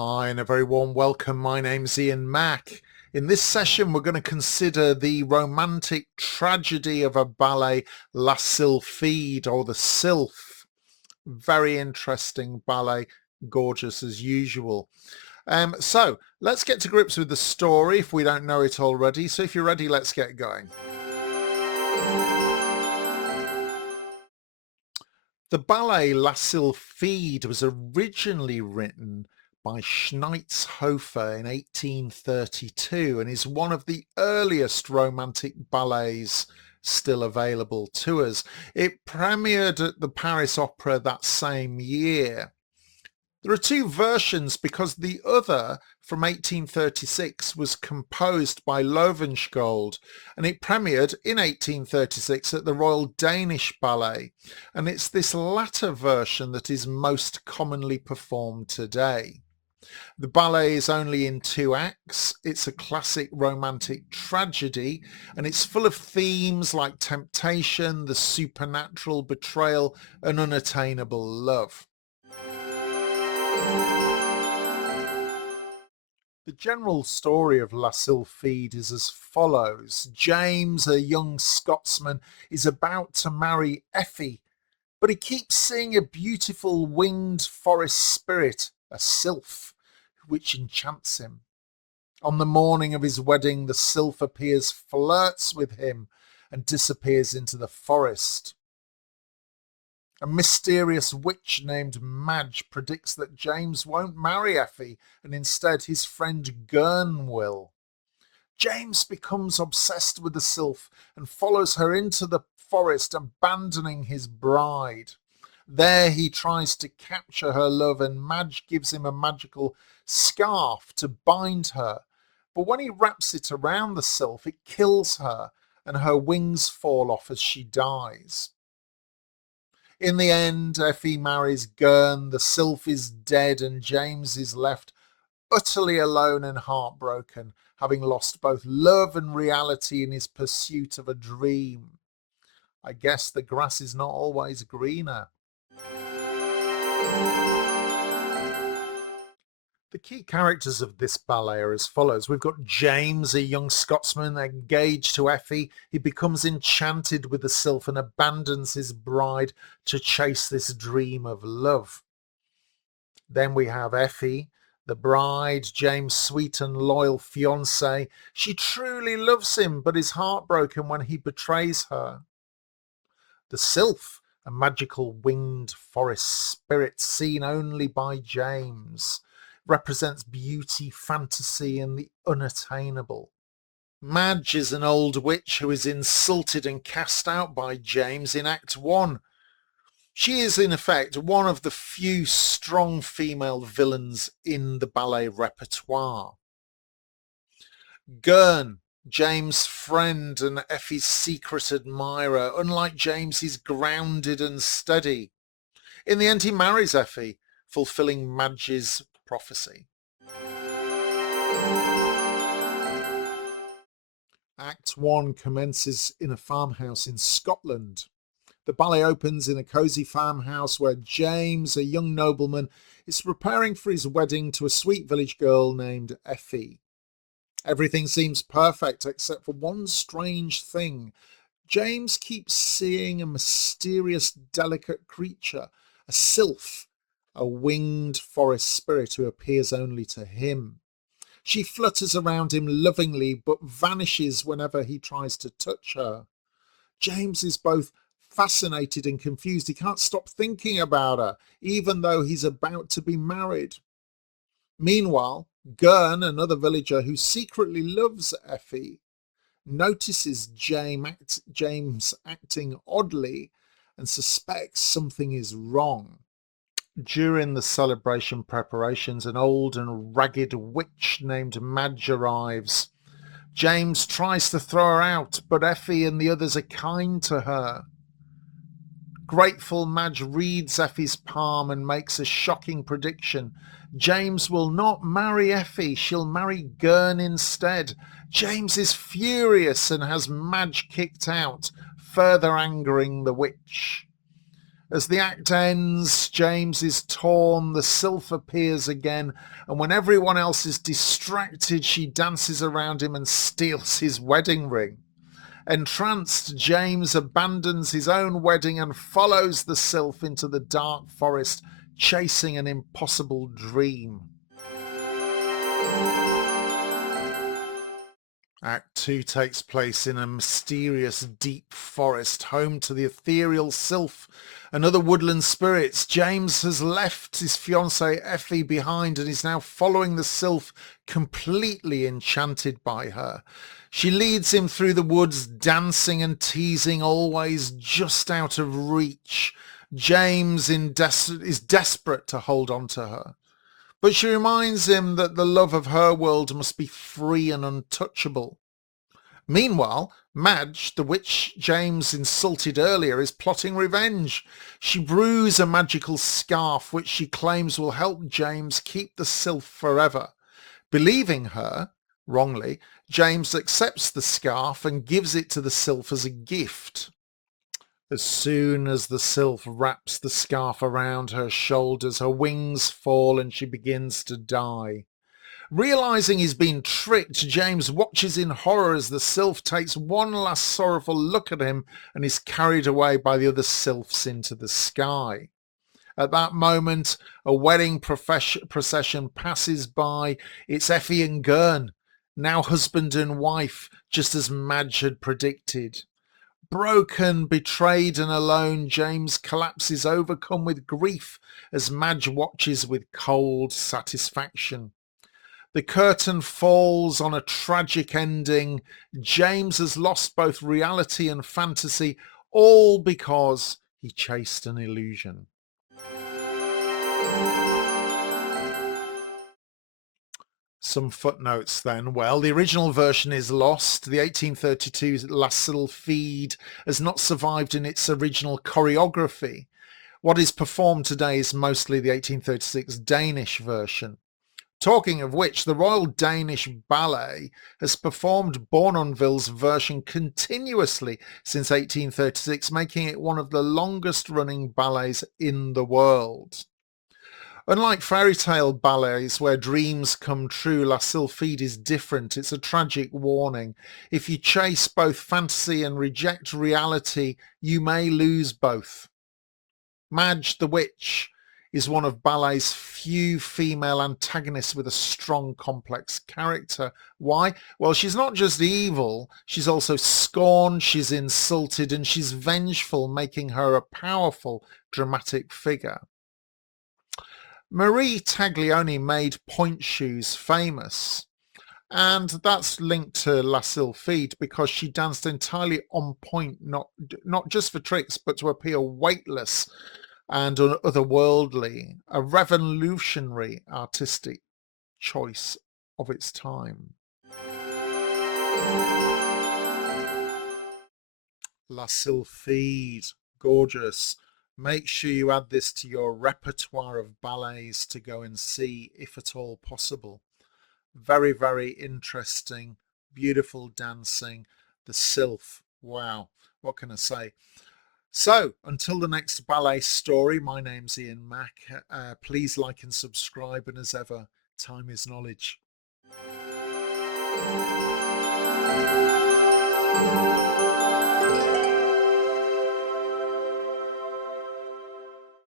Hi and a very warm welcome. My name's Ian Mack. In this session we're going to consider the romantic tragedy of a ballet, La Sylphide, or the Sylph. Very interesting ballet, gorgeous as usual. So let's get to grips with the story if we don't know it already. So if you're ready, let's get going. The ballet La Sylphide was originally written by Schnitzhofer in 1832 and is one of the earliest romantic ballets still available to us. It premiered at the Paris Opera that same year. There are two versions because the other from 1836 was composed by Lovenskjold and it premiered in 1836 at the Royal Danish Ballet, and it's this latter version that is most commonly performed today. The ballet is only in 2 acts. It's a classic romantic tragedy and it's full of themes like temptation, the supernatural, betrayal and unattainable love. The general story of La Sylphide is as follows. James, a young Scotsman, is about to marry Effie, but he keeps seeing a beautiful winged forest spirit, a sylph, which enchants him. On the morning of his wedding, the sylph appears, flirts with him, and disappears into the forest. A mysterious witch named Madge predicts that James won't marry Effie and instead his friend Gurn will. James becomes obsessed with the sylph and follows her into the forest, abandoning his bride. There he tries to capture her love and Madge gives him a magical scarf to bind her. But when he wraps it around the sylph, it kills her and her wings fall off as she dies. In the end, Effie marries Gurn, the sylph is dead, and James is left utterly alone and heartbroken, having lost both love and reality in his pursuit of a dream. I guess the grass is not always greener. The key characters of this ballet are as follows. We've got James, a young Scotsman engaged to Effie. He becomes enchanted with the sylph and abandons his bride to chase this dream of love. Then we have Effie, the bride, James' sweet and loyal fiancée. She truly loves him, but is heartbroken when he betrays her. The sylph, a magical winged forest spirit seen only by James, represents beauty, fantasy, and the unattainable. Madge is an old witch who is insulted and cast out by James in Act 1. She is in effect one of the few strong female villains in the ballet repertoire. Gurn, James' friend and Effie's secret admirer, unlike James, he's grounded and steady. In the end, he marries Effie, fulfilling Madge's prophecy. Act 1 commences in a farmhouse in Scotland. The ballet opens in a cosy farmhouse where James, a young nobleman, is preparing for his wedding to a sweet village girl named Effie. Everything seems perfect except for one strange thing. James keeps seeing a mysterious, delicate creature, a sylph, a winged forest spirit who appears only to him. She flutters around him lovingly but vanishes whenever he tries to touch her. James is both fascinated and confused. He can't stop thinking about her, even though he's about to be married. Meanwhile, Gurn, another villager who secretly loves Effie, notices James acting oddly and suspects something is wrong. During the celebration preparations, an old and ragged witch named Madge arrives. James tries to throw her out, but Effie and the others are kind to her. Grateful, Madge reads Effie's palm and makes a shocking prediction. James will not marry Effie, she'll marry Gurn instead. James is furious and has Madge kicked out, further angering the witch. As the act ends, James is torn, the sylph appears again, and when everyone else is distracted, she dances around him and steals his wedding ring. Entranced, James abandons his own wedding and follows the sylph into the dark forest, chasing an impossible dream. Act 2 takes place in a mysterious deep forest, home to the ethereal sylph and other woodland spirits. James has left his fiancée Effie behind and is now following the sylph, completely enchanted by her. She leads him through the woods, dancing and teasing, always just out of reach. James is desperate to hold on to her, but she reminds him that the love of her world must be free and untouchable. Meanwhile, Madge, the witch James insulted earlier, is plotting revenge. She brews a magical scarf which she claims will help James keep the sylph forever. Believing her, wrongly, James accepts the scarf and gives it to the sylph as a gift. As soon as the sylph wraps the scarf around her shoulders, her wings fall and she begins to die. Realizing he's been tricked, James watches in horror as the sylph takes one last sorrowful look at him and is carried away by the other sylphs into the sky. At that moment, a wedding procession passes by. It's Effie and Gurn, now husband and wife, just as Madge had predicted. Broken, betrayed and alone, James collapses, overcome with grief, as Madge watches with cold satisfaction. The curtain falls on a tragic ending. James has lost both reality and fantasy, all because he chased an illusion. Some footnotes then. Well, the original version is lost. The 1832 La Sylphide has not survived in its original choreography. What is performed today is mostly the 1836 Danish version. Talking of which, the Royal Danish Ballet has performed Bournonville's version continuously since 1836, making it one of the longest running ballets in the world. Unlike fairy tale ballets where dreams come true, La Sylphide is different. It's a tragic warning. If you chase both fantasy and reject reality, you may lose both. Madge the Witch is one of ballet's few female antagonists with a strong, complex character. Why? Well, she's not just evil, she's also scorned, she's insulted, and she's vengeful, making her a powerful, dramatic figure. Marie Taglioni made point shoes famous, and that's linked to La Sylphide because she danced entirely on point, not just for tricks, but to appear weightless and otherworldly, a revolutionary artistic choice of its time. La Sylphide, gorgeous. Make sure you add this to your repertoire of ballets to go and see if at all possible. Very, very interesting, beautiful dancing. The sylph, wow, what can I say? So, until the next ballet story, my name's Ian Mack. Please like and subscribe, and as ever, time is knowledge.